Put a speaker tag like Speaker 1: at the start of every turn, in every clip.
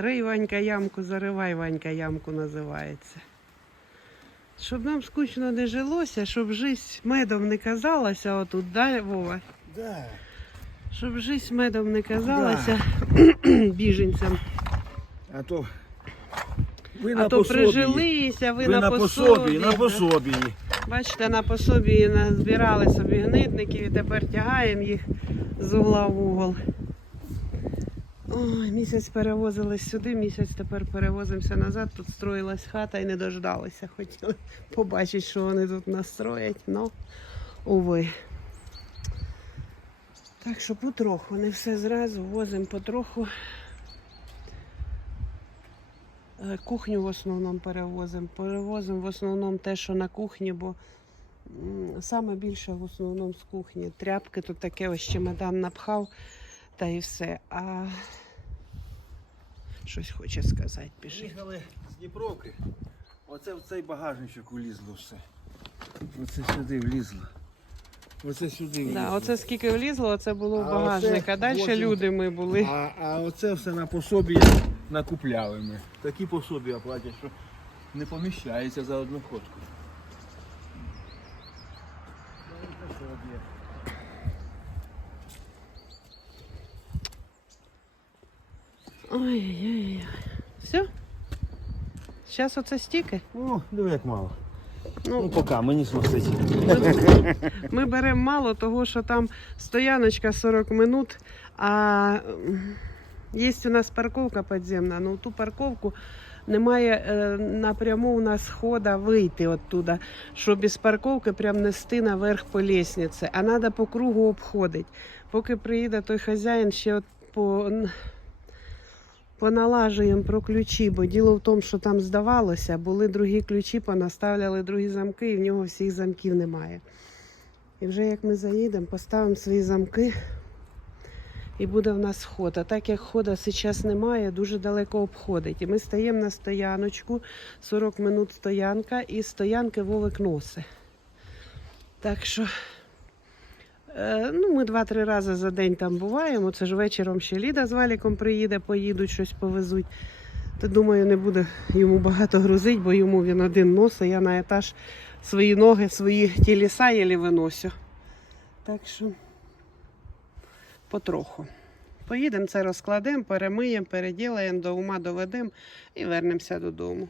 Speaker 1: Рий Ванька ямку, заривай Ванька ямку називається. Щоб нам скучно не жилося, щоб жизнь медом не казалася отут, да, Вова?
Speaker 2: Да.
Speaker 1: Щоб жизнь медом не казалася біженцям.
Speaker 2: А то ви
Speaker 1: А
Speaker 2: на
Speaker 1: то
Speaker 2: пособі.
Speaker 1: прижилися, ви,
Speaker 2: Ви на пособі, на
Speaker 1: да.
Speaker 2: пособі.
Speaker 1: Бачите, на пособі назбирали собі гнитників і тепер тягаємо їх з угла в угол. Ой, місяць перевозились сюди, місяць тепер перевозимося назад. Тут строїлась хата і не дождалися. Хотіли побачити, що вони тут настроять, но уви. Так що потроху, не все зразу, возимо потроху. Е, Кухню в основному перевозимо. Перевозимо в основному те, що на кухні, бо саме більше в основному з кухні. Тряпки тут таке ось чемодан напхав, та і все. А щось хоче сказати, пиши.
Speaker 2: Їхали з Дніпровки. Оце в цей багажничок влізло все. Оце сюди влізло. Оце сюди влізло.
Speaker 1: Да, оце скільки влізло, оце було в
Speaker 2: А
Speaker 1: багажник.
Speaker 2: оце
Speaker 1: А далі люди ми були.
Speaker 2: А, а оце все на пособі накупляли ми. Такі пособі платять, що не поміщається за одну ходку.
Speaker 1: Ой-ой-ой. Все? Зараз оце стільки?
Speaker 2: О, диви як мало. Ну
Speaker 1: Ну,
Speaker 2: поки мені смастить.
Speaker 1: Ми беремо мало, того що там стояночка 40 минут, а є у нас парковка підземна, але ту парковку немає е, напряму у нас хода вийти оттуда, щоб із парковки прям нести наверх по лестниці, а треба по кругу обходити. Поки приїде той хазяїн, ще от по. Поналажуємо про ключі, бо діло в тому, що там здавалося, були другі ключі, понаставляли другі замки, і в нього всіх замків немає. І вже як ми заїдемо, поставимо свої замки і буде в нас ход. А так як хода зараз немає, дуже далеко обходить. І ми стаємо на стояночку, 40 минут стоянка, і стоянки Вовик носи. Так що ну, ми два-три рази за день там буваємо. Це ж вечором ще Ліда з Валіком приїде, поїдуть, щось повезуть. То думаю, не буде йому багато грузить, бо йому він один носить, я на етаж свої ноги, свої тіліса єлі виносю. Так що потроху. Поїдемо це розкладемо, перемиємо, переділаємо, до ума доведемо і вернемося додому.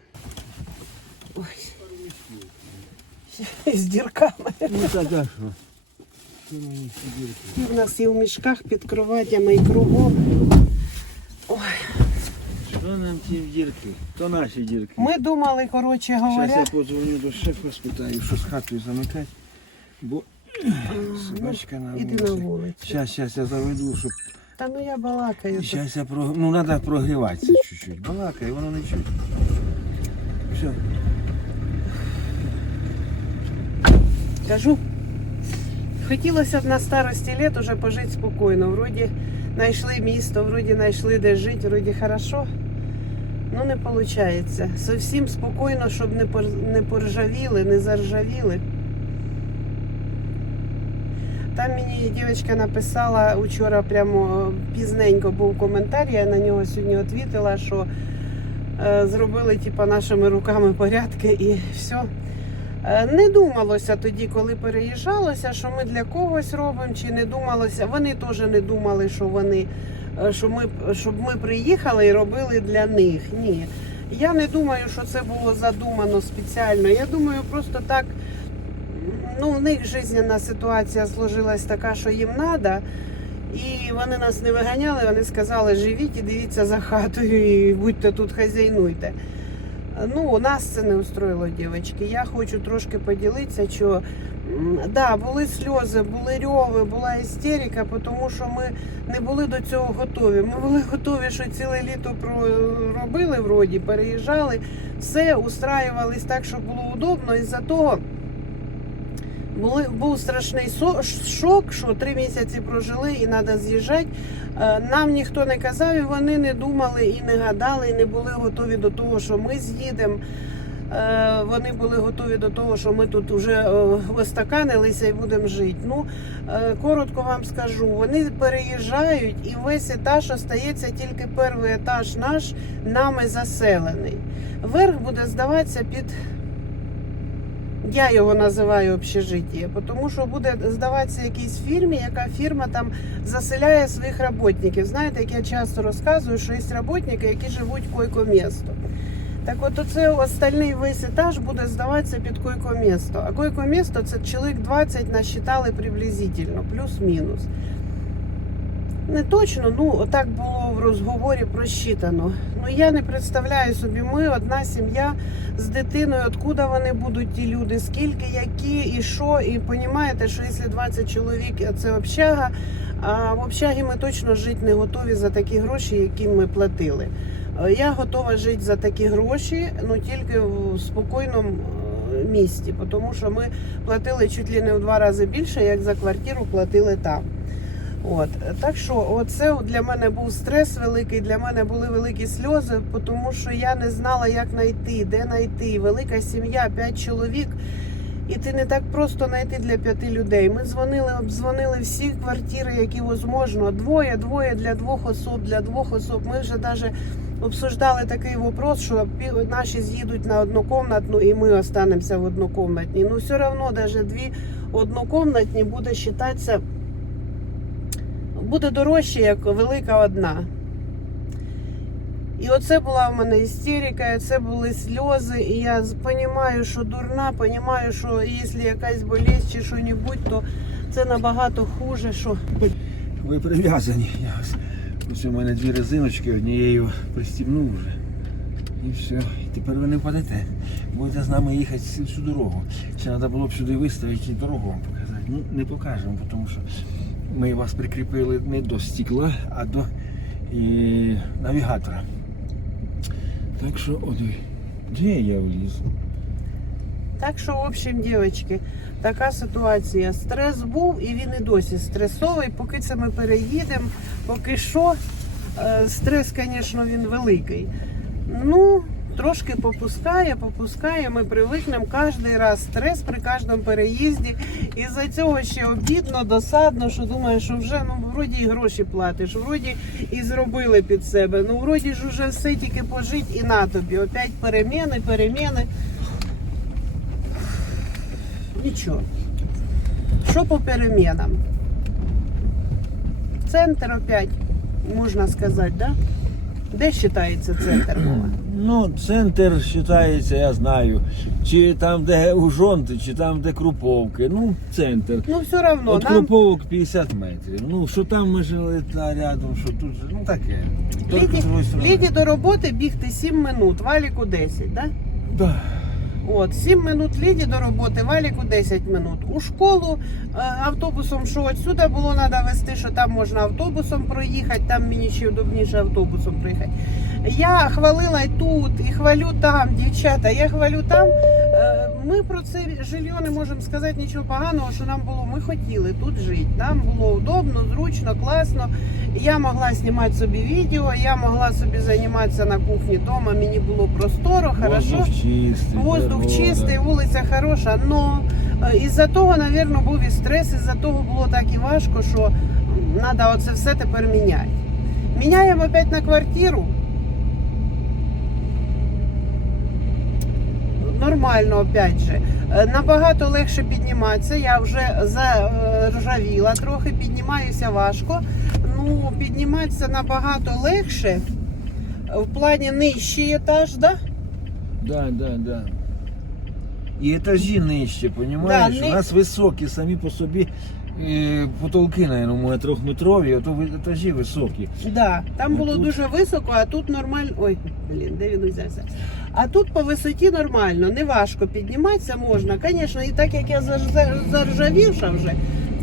Speaker 1: Ой. З дірками.
Speaker 2: Ну так а що?
Speaker 1: В нас і в мішках під кроватями і кругом. Ой.
Speaker 2: Що нам ці дірки? То наші дірки.
Speaker 1: Ми думали, коротше
Speaker 2: Зараз я подзвоню до шефа, спитаю, що з хатою замикати. Бо собачка на
Speaker 1: Іди на
Speaker 2: вулиці. Зараз, зараз я заведу, щоб
Speaker 1: Та ну я балакаю.
Speaker 2: Зараз я про... Ну, треба прогріватися чуть-чуть. Балакай, воно не чуть. Все.
Speaker 1: Кажу, хотілося б на старості літ уже пожити спокійно. Вроді знайшли місто, вроді знайшли де жити, вроді хорошо. Ну не виходить. Зовсім спокійно, щоб не, пор- не поржавіли, не заржавіли. Там мені дівчинка написала вчора прямо пізненько був коментар, я на нього сьогодні відповіла, що е, зробили типа, нашими руками порядки і все. Е, Не думалося тоді, коли переїжджалося, що ми для когось робимо, чи не думалося. Вони теж не думали, що вони е, що ми щоб ми приїхали і робили для них. Ні. Я не думаю, що це було задумано спеціально. Я думаю, просто так. Ну, в них жизненна ситуація сложилась така, що їм треба. І вони нас не виганяли, вони сказали, живіть і дивіться за хатою, і будьте тут, хазяйнуйте. Ну, нас це не устроїло, дівчатки. Я хочу трошки поділитися, що да, були сльози, були рьови, була істерика, тому що ми не були до цього готові. Ми були готові, що ціле літо робили вроді, переїжджали, все устраювались так, щоб було удобно. І за того були, був страшний шок, що три місяці прожили і треба з'їжджати. Е, Нам ніхто не казав, і вони не думали і не гадали, і не були готові до того, що ми з'їдемо. Е, Вони були готові до того, що ми тут вже остаканилися і будемо жити. Ну, е, коротко вам скажу, вони переїжджають і весь етаж остається тільки перший етаж наш нами заселений. Верх буде здаватися під. Я його називаю общежиття, тому що буде здаватися якійсь фірмі, яка фірма там заселяє своїх роботників. Знаєте, як я часто розказую, що є роботники, які живуть койко-місто. Так от оце остальний весь етаж буде здаватися під койко-місто. А койко-місто це чоловік 20 насчитали приблизительно, плюс-мінус. Не точно, ну отак було в розговорі просчитано. Ну я не представляю собі, ми одна сім'я з дитиною, откуда вони будуть ті люди, скільки, які і що. І розумієте, що якщо 20 чоловік це общага, а в общагі ми точно жити не готові за такі гроші, які ми платили. Е, Я готова жити за такі гроші, ну тільки в спокійному е, місті, тому що ми платили чуть ли не в два рази більше, як за квартиру платили там. От так що, оце для мене був стрес великий. Для мене були великі сльози, тому що я не знала, як знайти, де знайти. Велика сім'я, п'ять чоловік. І ти не так просто знайти для п'яти людей. Ми дзвонили, обдзвонили всі квартири, які можливо. Двоє, двоє для двох особ, для двох особ. Ми вже навіть обсуждали такий вопрос, що наші з'їдуть на однокомнатну і ми останемося в однокомнатній. Ну все одно навіть дві однокомнатні буде вважатися буде дорожче, як велика одна. І оце була в мене істерика, і це були сльози. І я розумію, що дурна, розумію, що якщо якась болість чи що-небудь, то це набагато хуже. Що...
Speaker 2: Ви прив'язані. Ось, у мене дві резиночки, однією пристібнув вже. І все. І тепер ви не впадете. Будете з нами їхати всю дорогу. Ще треба було б сюди виставити і дорогу вам показати. Ну, не покажемо, тому що ми вас прикріпили не до стекла, а до і, навігатора. Так що, от, де я вліз?
Speaker 1: Так що, в общем, дівчатки, така ситуація. Стрес був і він і досі стресовий. Поки це ми переїдемо, поки що, е, стрес, звісно, він великий. Ну, трошки попускає, попускає. Ми привикнемо кожен раз стрес при кожному переїзді. І за цього ще обідно, досадно, що думаєш, що вже ну вроді і гроші платиш, вроді і зробили під себе. Ну вроді ж уже все тільки пожить і на тобі. Опять переміни, переміни. Нічого. Що по перемінам? Центр опять, можна сказати, да? Де вважається центр Вова?
Speaker 2: Ну, центр вважається, я знаю. Чи там, де Ужонти, чи там, де Круповки. Ну, центр.
Speaker 1: Ну, все одно,
Speaker 2: От
Speaker 1: нам
Speaker 2: Круповок 50 метрів. Ну, що там ми жили та рядом, що тут, же, ну таке.
Speaker 1: Ліді. Ліді до роботи бігти 7 минут, валіку 10, да?
Speaker 2: Да.
Speaker 1: От, 7 минут Ліді до роботи, валіку 10 минут. У школу е, автобусом, що отсюди було треба вести, що там можна автобусом проїхати, там мені ще удобніше автобусом проїхати. Я хвалила і тут, і хвалю там, дівчата, я хвалю там. Е, Ми про це жилье не можемо сказати нічого поганого, що нам було. Ми хотіли тут жити. Нам було удобно, зручно, класно. Я могла знімати собі відео, я могла собі займатися на кухні вдома, мені було просторо, хорошо.
Speaker 2: Воздух чистий.
Speaker 1: Воздух
Speaker 2: природа.
Speaker 1: чистий, вулиця хороша, но е, із-за того, мабуть, був і стрес, із-за того було так і важко, що треба оце все тепер міняти. Міняємо опять на квартиру. Нормально, опять же. Е, Набагато легше підніматися. Я вже заржавіла трохи, піднімаюся важко. Ну, підніматися набагато легше. В плані нижчий етаж, да?
Speaker 2: Да, да, да. І етажі нижче, понімаєш?
Speaker 1: Да,
Speaker 2: У нас високі самі по собі е, потолки, наверное, трьохметрові, а то ви- етажі високі.
Speaker 1: Да, там
Speaker 2: Ну,
Speaker 1: було
Speaker 2: тут-
Speaker 1: дуже високо, а тут нормально. Ой, блін, де він взявся? А тут по висоті нормально, не важко підніматися можна. Звісно, і так як я зар- зар- заржавівша вже,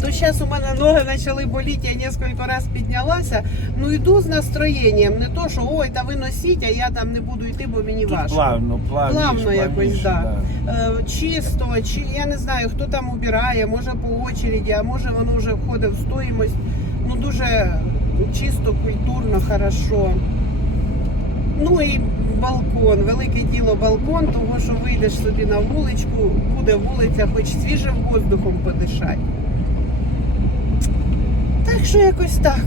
Speaker 1: то зараз у мене ноги почали боліти, я кілька разів піднялася. Ну йду з настроєнням, не то, що ой, та ви носіть, а я там не буду йти, бо мені важко.
Speaker 2: плавно, плавніше,
Speaker 1: Плавно якось,
Speaker 2: плавніше,
Speaker 1: да. Е, чисто, чи я не знаю, хто там убирає, може по очереді, а може воно вже входить в стоїмость. Ну дуже чисто, культурно, хорошо. Ну і балкон, велике діло балкон, того що вийдеш собі на вуличку, буде вулиця, хоч свіжим воздухом подишати. Що якось так.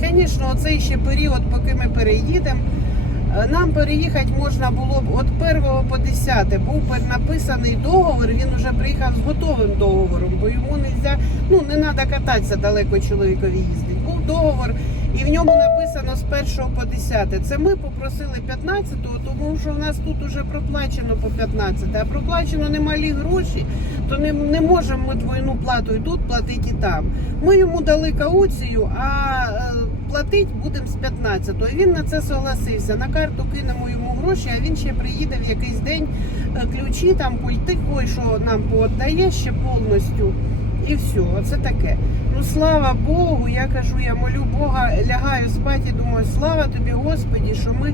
Speaker 1: Звісно, оцей ще період, поки ми переїдемо. е, Нам переїхати можна було б від 1 по 10. Був написаний договор, він вже приїхав з готовим договором, бо йому не можна, ну не треба кататися далеко чоловікові їздить. Договор, і в ньому написано з 1 по 10. Це ми попросили 15-го, тому що в нас тут вже проплачено по 15, а проплачено немалі гроші, то не, не можемо ми двойну плату і тут платити і там. Ми йому дали кауцію, а е, платити будемо з 15-го. І він на це согласився. На карту кинемо йому гроші, а він ще приїде в якийсь день е, ключі, там пульти, кой, що нам поотдає ще повністю. І все, оце таке. Ну слава Богу, я кажу, я молю Бога, лягаю спати і думаю, слава тобі, Господі, що ми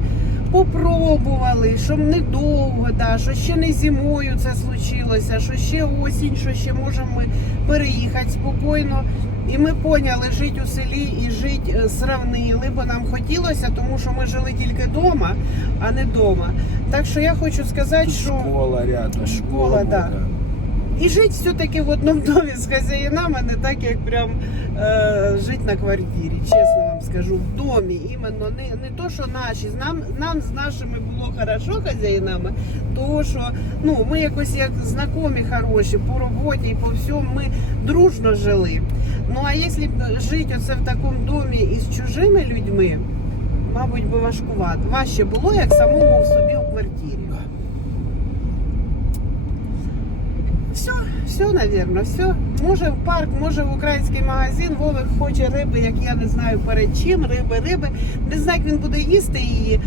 Speaker 1: попробували, що недовго, да, що ще не зимою це случилося, що ще осінь, що ще можемо ми переїхати спокійно. І ми поняли жити у селі і жити е, сравнили, бо нам хотілося, тому що ми жили тільки вдома, а не вдома. Так що я хочу сказати, що.
Speaker 2: Школа рядом.
Speaker 1: Школа,
Speaker 2: робота.
Speaker 1: да. І жити все-таки в одному домі з хазяїнами, не так, як прям е, жити на квартирі, чесно вам скажу, в домі. Іменно не, не то, що наші. Нам, нам з нашими було хорошо хазяїнами, тому що ну, ми якось як знайомі хороші по роботі і по всьому ми дружно жили. Ну а якщо жити оце в такому домі із чужими людьми, мабуть, би важкувато. Важче було, як самому в собі у квартирі. Все, наверное, все. Може в парк, може в український магазин. Вовик хоче риби, як я не знаю перед чим. Риби, риби. Не знаю, як він буде їсти її.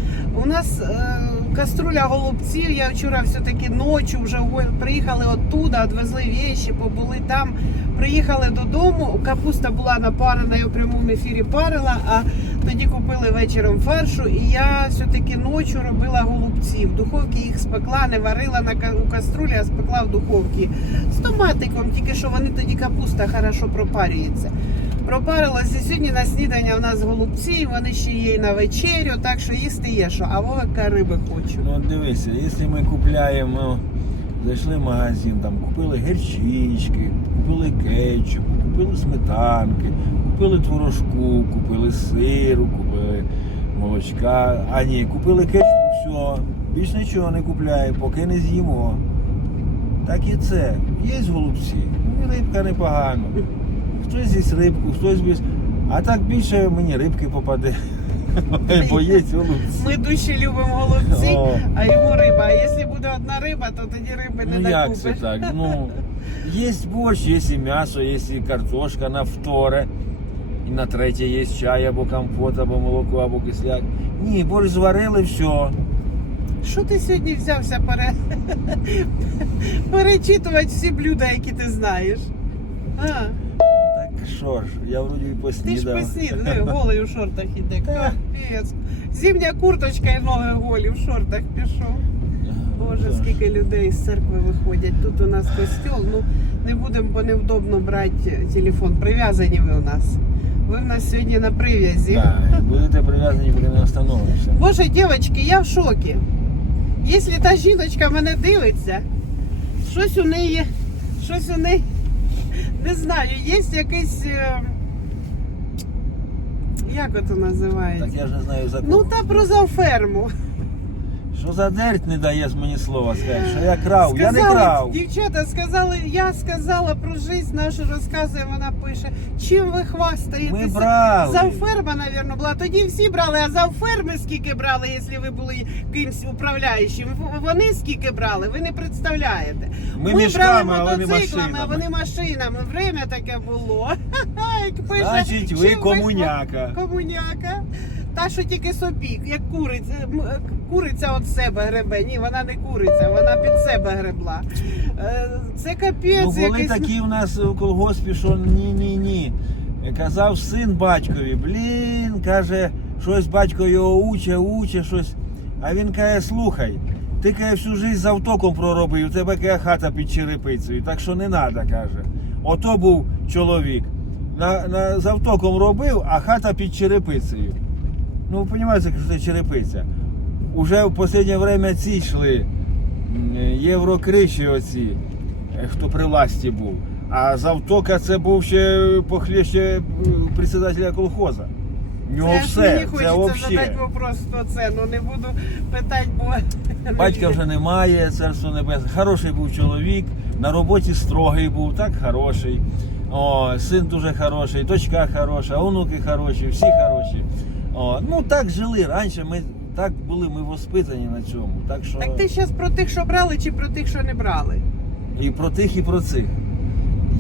Speaker 1: У нас е, каструля голубців. Я вчора все-таки ночі вже приїхали оттуда, відвезли вещи, побули там. Приїхали додому. Капуста була напарена, я в прямому ефірі парила, а тоді купили вечором фаршу. І я все-таки ночі робила голубці. В духовці їх спекла, не варила на у каструлі, а спекла в духовці з томатиком, тільки що вони тоді капуста хорошо пропарюється. Пропарилася сьогодні на снідання у нас голубці, вони ще є на вечерю, так що їсти є що, а вовика риби хочу.
Speaker 2: Ну дивися, якщо ми купляємо, зайшли в магазин, там купили герчички, купили кетчуп, купили сметанки, купили творожку, купили сиру, купили молочка. А ні, купили кетчуп, все, більш нічого не купляємо, поки не з'їмо. Так і це. Є голубці, і рибка непогано. Хтось з'їсть рибку, хтось без. А так більше мені рибки попаде. Бо є голубці.
Speaker 1: Ми душі любимо голубці,
Speaker 2: О.
Speaker 1: а йому риба. А якщо буде одна риба, то тоді риби не
Speaker 2: Ну як це
Speaker 1: накупиш.
Speaker 2: так? Ну, є борщ, є і м'ясо, є і картошка на вторе. І на третє є чай або компот, або молоко, або кисляк. Ні, борщ зварили, все.
Speaker 1: Що ти сьогодні взявся пере... перечитувати всі блюда, які ти знаєш? А,
Speaker 2: Так що ж, я вроді і
Speaker 1: ти ж
Speaker 2: поснідав.
Speaker 1: голий у шортах іде. Капець. Зимня курточка і ноги голі в шортах пішов. Боже, скільки людей з церкви виходять. Тут у нас костюл. Ну не будемо, бо невдобно брати телефон. Прив'язані ви у нас. Ви в нас сьогодні на прив'язі.
Speaker 2: Так, будете прив'язані, не остановишся.
Speaker 1: Боже, дівчатки, я в шокі. Якщо та жіночка мене дивиться, щось у неї, щось у неї, не знаю, є якийсь. е, Як
Speaker 2: Так
Speaker 1: називається?
Speaker 2: я ж не знаю за
Speaker 1: Ну та про зооферму.
Speaker 2: Що за дерть не дає мені слова сказати, що я крав, я не крав.
Speaker 1: дівчата сказали, я сказала про життя нашу, розказує, вона пише. Чим ви хвастаєтеся?
Speaker 2: Ми брали.
Speaker 1: Завферма, напевно, була. Тоді всі брали, а завферми скільки брали, якщо ви були кимсь управляючим. Вони скільки брали, ви не представляєте.
Speaker 2: Ми
Speaker 1: брали
Speaker 2: мішками, а вони
Speaker 1: мотоциклами, а
Speaker 2: машинами.
Speaker 1: вони машинами. Время таке було. Як пише,
Speaker 2: Значить, ви
Speaker 1: чим
Speaker 2: комуняка.
Speaker 1: Комуняка. Та, що тільки сопік, як куриця, е, куриця від себе гребе. Ні, вона не куриця, вона під себе гребла. Е, Це капець
Speaker 2: Ну були
Speaker 1: якийсь.
Speaker 2: такі у нас в колгоспі, що ні, ні, ні. Казав син батькові, блін, каже, щось батько його уче, уче щось. А він каже, слухай, ти каже, всю життя з автоком проробив, у тебе каже, хата під черепицею, так що не треба, каже. Ото був чоловік. На, на, з автоком робив, а хата під черепицею. Ну, ви розумієте, що це черепиця. Уже в останнє время ці йшли м, єврокриші оці, е, хто при власті був. А Завтока це був ще похлеще е, председателя колхоза. У нього
Speaker 1: Це
Speaker 2: все,
Speaker 1: мені
Speaker 2: це
Speaker 1: хочеться
Speaker 2: вообще.
Speaker 1: задати вопрос, хто це, ну не буду питати, бо...
Speaker 2: Батька вже немає, царство небесне. Хороший був чоловік, на роботі строгий був, так хороший. О, син дуже хороший, дочка хороша, онуки хороші, всі хороші. О, ну так жили. Раніше ми так були ми воспитані на цьому. Так що
Speaker 1: Так ти зараз про тих, що брали, чи про тих, що не брали?
Speaker 2: і про тих, і про цих.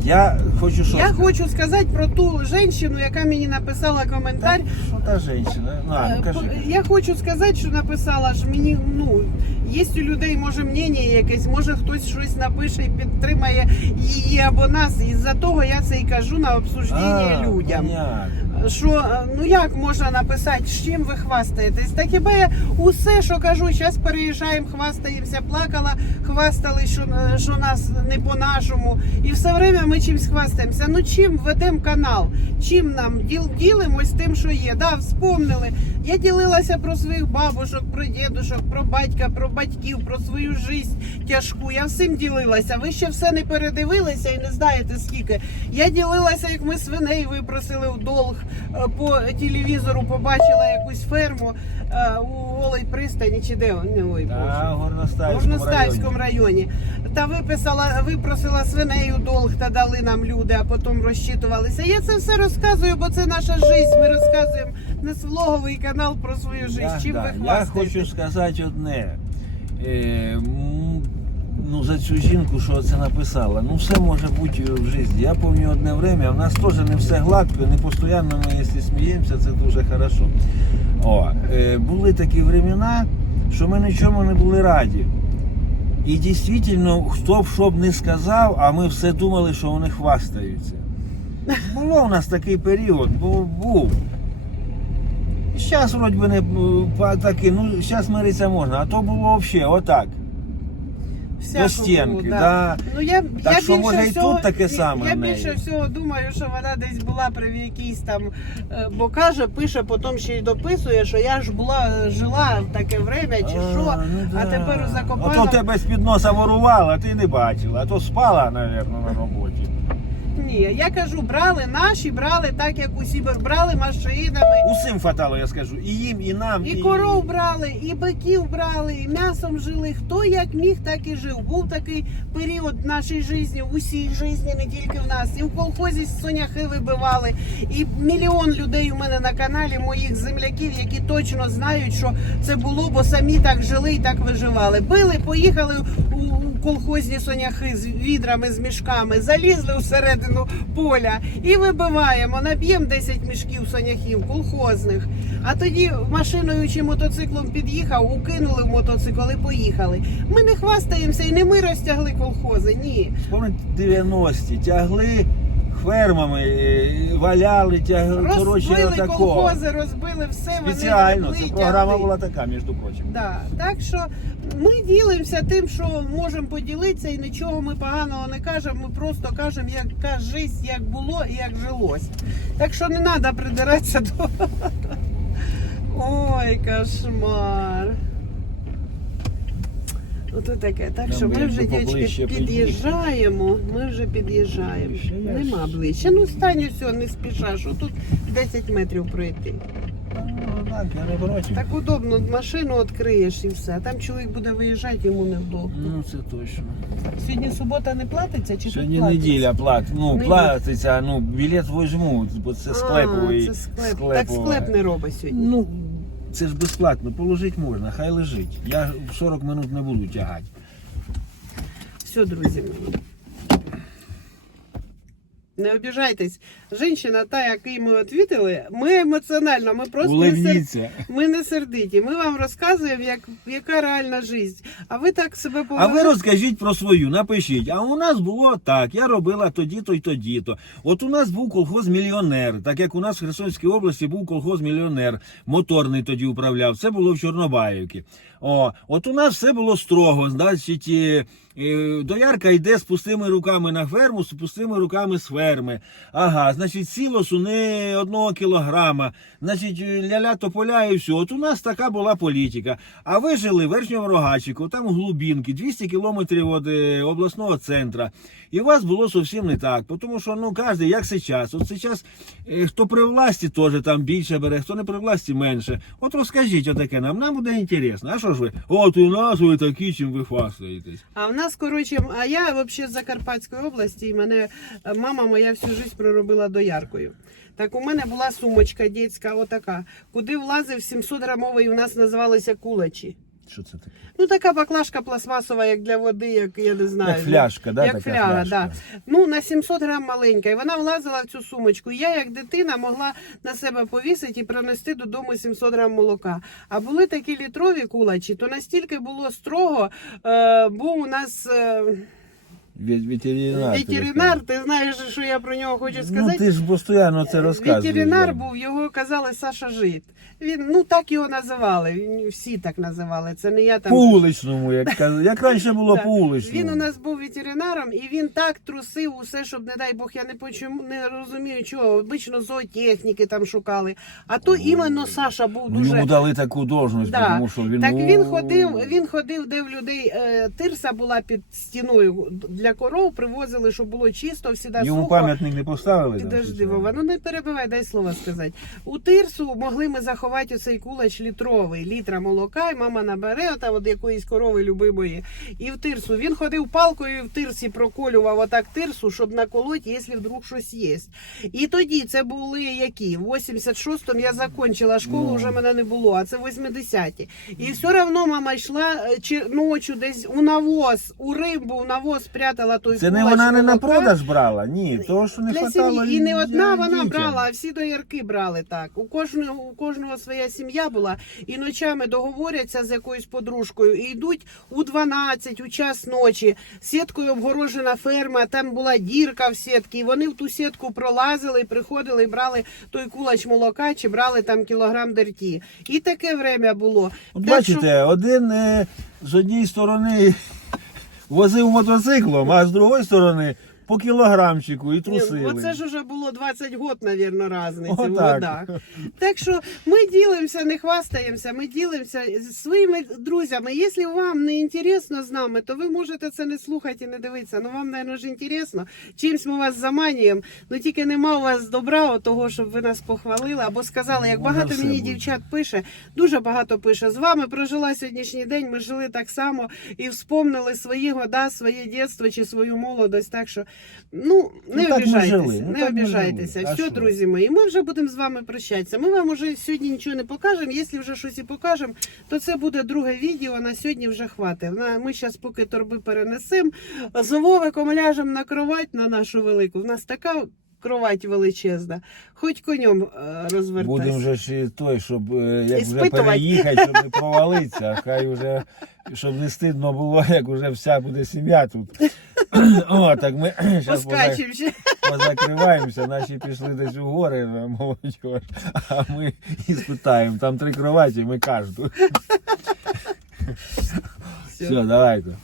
Speaker 2: Я хочу що.
Speaker 1: Я
Speaker 2: сказати?
Speaker 1: хочу сказати про ту жінку, яка мені написала коментар.
Speaker 2: Так, що та жінка? На, ну
Speaker 1: Е,
Speaker 2: кажи.
Speaker 1: Я хочу сказати, що написала ж мені, ну, є у людей, може, мнення якесь, може хтось щось напише і підтримає її або нас. І за того я це і кажу на обсуждення людям.
Speaker 2: понятно.
Speaker 1: Що е, ну як можна написати, з чим ви хвастаєтесь? Так хіба я усе, що кажу, зараз переїжджаємо, хвастаємося, плакала, хвастали, що, е, що нас не по-нашому. І все время ми чимось хвастаємося. Ну чим ведемо канал? Чим нам діл, ділимось тим, що є? Да, вспомнили. Я ділилася про своїх бабушок, про дідушок, про батька, про батьків, про свою життя тяжку. Я всім ділилася. Ви ще все не передивилися і не знаєте скільки. Я ділилася, як ми свиней випросили в долг е, по телевізору, побачила якусь ферму е, у голій пристані чи де ой, Боже.
Speaker 2: в Горностаївському районі.
Speaker 1: районі. Та виписала, випросила свиней у долг та дали нам люди, а потім розчитувалися. Я це все розказую, бо це наша життя. Ми розказуємо на влоговий канал про свою життя. Чим
Speaker 2: да,
Speaker 1: ви
Speaker 2: я хочу сказати одне. Е, ну, за цю жінку, що це написала. Ну, все може бути в житті. Я пам'ятаю одне время, в нас теж не все гладко, не постійно ми, якщо сміємося, це дуже хорошо. О, е, були такі времена, що ми нічому не були раді. І дійсно, хто б що б не сказав, а ми все думали, що вони хвастаються. Було у нас такий період, бу- був. Зараз вроді не таки, ну зараз миритися можна, а то було взагалі отак. До стінки, да.
Speaker 1: Ну, я,
Speaker 2: Так
Speaker 1: я
Speaker 2: що, може, і
Speaker 1: всього,
Speaker 2: тут таке саме
Speaker 1: Я, я більше всього думаю, що вона десь була при якійсь там, е, бо каже, пише, потім ще й дописує, що я ж була, жила в таке время, чи що,
Speaker 2: ну
Speaker 1: а тепер у
Speaker 2: А
Speaker 1: Закопанах...
Speaker 2: то тебе з-під носа ворувала, ти не бачила, а то спала, мабуть, на роботі.
Speaker 1: Ні, я кажу, брали наші, брали так, як усі бр- брали машинами.
Speaker 2: Усім фатало, я скажу. І їм, і нам.
Speaker 1: І коров брали, і биків брали, і м'ясом жили. Хто як міг, так і жив. Був такий період в нашій житті, в усій житті, не тільки в нас. І в колхозі соняхи вибивали. І мільйон людей у мене на каналі, моїх земляків, які точно знають, що це було, бо самі так жили і так виживали. Били, поїхали колхозні соняхи з відрами, з мішками, залізли всередину поля і вибиваємо. Наб'ємо 10 мішків соняхів колхозних. А тоді машиною чи мотоциклом під'їхав, укинули в мотоцикл і поїхали. Ми не хвастаємося і не ми розтягли колхози. Ні.
Speaker 2: Пам'ятаєте, 90-ті тягли фермами, е, валяли, тягли, коротше,
Speaker 1: Розбили
Speaker 2: отако.
Speaker 1: колхози, розбили все.
Speaker 2: Спеціально,
Speaker 1: вони
Speaker 2: це програма була така, між прочим.
Speaker 1: Да. Так що ми ділимося тим, що можемо поділитися, і нічого ми поганого не кажемо. Ми просто кажемо, яка життя, як було і як жилось. Так що не треба придиратися до. Ой, кошмар. Ото таке. Так що ми вже, дівчатки, під'їжджаємо. Ми вже під'їжджаємо. Нема ближче. Ну стань все, не спіша, що тут 10 метрів пройти.
Speaker 2: Ну, так,
Speaker 1: удобно, машину відкриєш і все. А там чоловік буде виїжджати, йому невдобно.
Speaker 2: Ну, це точно.
Speaker 1: Сьогодні субота не платиться чи
Speaker 2: Сьогодні
Speaker 1: платиться?
Speaker 2: неділя плат. Ну,
Speaker 1: Не
Speaker 2: платиться, ну, білет візьму, бо це склеповий.
Speaker 1: А, це склеп. Так склеп не робить сьогодні.
Speaker 2: Ну, це ж безплатно, положити можна, хай лежить. Я в 40 минут не буду тягати.
Speaker 1: Все, друзі. Не обіжайтесь. Жінка, та, якій ми відповіли, ми емоціонально, ми просто не, сер... Ми не сердиті. Ми вам розказуємо, як, яка реальна життя. А ви так себе
Speaker 2: А ви розкажіть про свою, напишіть. А у нас було так, я робила тоді-то і тоді-то. От у нас був колхоз мільйонер, так як у нас в Херсонській області був колхоз мільйонер, моторний тоді управляв. Це було в Чорнобаївці. О, от у нас все було строго. Значить, доярка йде з пустими руками на ферму, з пустими руками з ферми. Ага, значить, сілосу не одного кілограма, значить, ля-ля тополя і все. От у нас така була політика. А ви жили в Верхньому Рогачику, там глубинки, 200 кілометрів від е, обласного центру. І у вас було зовсім не так. Тому що ну кожен, як зараз. От зараз е, хто при власті теж там більше бере, хто не при власті менше. От розкажіть отаке нам, нам буде інтересно. А що ж ви? От у нас ви такі, чим ви фасуєтесь.
Speaker 1: А в нас, коротше, а я взагалі з Закарпатської області, і мене е, мама моя всю життя проробила дояркою. Так у мене була сумочка дітська, отака, куди влазив 700 грамовий, у нас називалися кулачі.
Speaker 2: Що це таке?
Speaker 1: Ну, така баклажка пластмасова, як для води, як я не знаю.
Speaker 2: Як фляжка, да,
Speaker 1: Як
Speaker 2: така
Speaker 1: фляга,
Speaker 2: фляжка.
Speaker 1: да. Ну, на 700 грам маленька. І вона влазила в цю сумочку. Я, як дитина, могла на себе повісити і принести додому 700 грам молока. А були такі літрові кулачі, то настільки було строго, е, бо у нас е,
Speaker 2: Ветеринар.
Speaker 1: ветеринар, ти знаєш, що я про нього хочу сказати.
Speaker 2: Ну ти ж постійно це розказуєш.
Speaker 1: Ветеринар був, його казали Саша Жит. Він, ну так його називали, він- всі так називали. Це не я там.
Speaker 2: По вуличному, як казали. Як раніше було по вуличному.
Speaker 1: Він у нас був ветеринаром, і він так трусив усе, щоб, не дай Бог, я не почому не розумію, чого. Обично зоотехніки там шукали. А то іменно Саша був
Speaker 2: Ну,
Speaker 1: дуже.
Speaker 2: Йому дали таку должність,
Speaker 1: Да.
Speaker 2: тому що він.
Speaker 1: Так він ходив, він ходив, де в людей е, тирса була під стіною для коров, привозили, щоб було чисто, всіда
Speaker 2: Йому
Speaker 1: сухо.
Speaker 2: пам'ятник не поставили.
Speaker 1: Підожди. Вова, ну не перебивай, дай слово сказати. У тирсу могли ми заховати оцей кулач літровий, літра молока, і мама набере ота от якоїсь корови любимої. І в тирсу. Він ходив палкою і в тирсі проколював отак тирсу, щоб наколоть, якщо вдруг щось є. І тоді це були які? В 86-му я закінчила школу,
Speaker 2: Ну.
Speaker 1: вже мене не було, а це 80-ті. І все одно мама йшла е, ночі десь у навоз, у рибу, у навоз прятала той
Speaker 2: Це не
Speaker 1: кулач
Speaker 2: вона не на
Speaker 1: молока.
Speaker 2: продаж брала, ні, того, що не
Speaker 1: Для
Speaker 2: хватало.
Speaker 1: сім'ї. І не одна
Speaker 2: дітям.
Speaker 1: вона брала, а всі доярки брали так. У кожного, у кожного своя сім'я була, і ночами договоряться з якоюсь подружкою і йдуть у 12, у час ночі. Сіткою обгорожена ферма, там була дірка в сітці. І вони в ту сітку пролазили, приходили і брали той кулач молока чи брали там кілограм дерті. І таке время було.
Speaker 2: От
Speaker 1: Так що-
Speaker 2: бачите, один е, з однієї сторони возив мотоциклом, а з другої сторони по кілограмчику і
Speaker 1: Ні,
Speaker 2: трусили.
Speaker 1: Оце ж уже було 20 год, навірно, разниці в. Так що ми ділимося, не хвастаємося, ми ділимося зі своїми друзями. Якщо вам не інтересно з нами, то ви можете це не слухати і не дивитися. Ну вам, мабуть, ж інтересно. Чимсь ми вас заманюємо. Ну тільки нема у вас добра того, щоб ви нас похвалили або сказали, як багато мені
Speaker 2: буде.
Speaker 1: дівчат пише, дуже багато пише. З вами прожила сьогоднішній день. Ми жили так само і вспомнили свої года, своє дитинство чи свою молодость. Так що ну не
Speaker 2: Ну,
Speaker 1: обіжайтеся,
Speaker 2: ну,
Speaker 1: не обіжайтеся. Все,
Speaker 2: що?
Speaker 1: друзі мої, ми вже будемо з вами прощатися. Ми вам уже сьогодні нічого не покажемо. Якщо вже щось і покажемо, то це буде друге відео. На сьогодні вже хватить. Ми зараз поки торби перенесемо. З Вовиком ляжемо на кровать на нашу велику. У нас така кровать величезна. Хоч конем е, розвертайся.
Speaker 2: Будемо вже ж той, щоб е, як вже переїхати, щоб не провалитися. Хай вже, щоб не стидно було, як вже вся буде сім'я тут. О, так ми зараз позакриваємося, наші пішли десь у гори, молодь, а ми і спитаємо. Там три кроваті, ми.
Speaker 1: Все.
Speaker 2: Все, давайте.